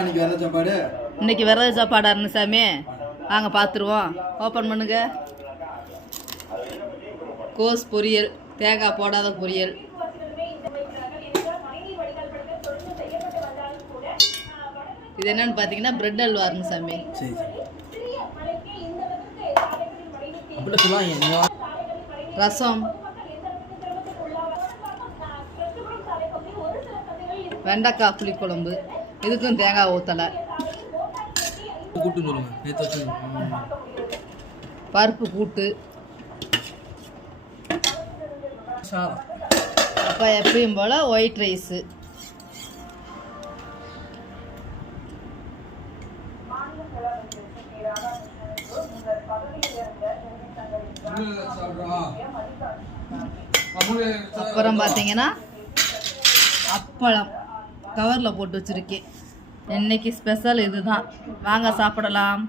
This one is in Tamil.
இன்னைக்கு வேலை சாப்பாடு? இன்னைக்கு விரத சாப்பாடா இருந்து சாமி? வாங்க பார்த்துருவோம் ஓப்பன் பண்ணுங்க. கோஸ் பொரியல் தேங்காய் போடாத பொரியல். இது என்னன்னு பார்த்தீங்கன்னா பிரெட் அல்வா இருங்க சாமி. ரசம். வெண்டைக்காய் புளிக்குழம்பு. இதுக்கும் தேங்காய் ஊற்றலை. பருப்பு கூட்டு. அப்போ எப்பயும் போல் ஒயிட் ரைஸு அப்புறம் பார்த்தீங்கன்னா அப்பளம். கவரில் போட்டு வச்சுருக்கேன். இன்றைக்கி ஸ்பெஷல் இதுதான். வாங்க சாப்பிடலாம்.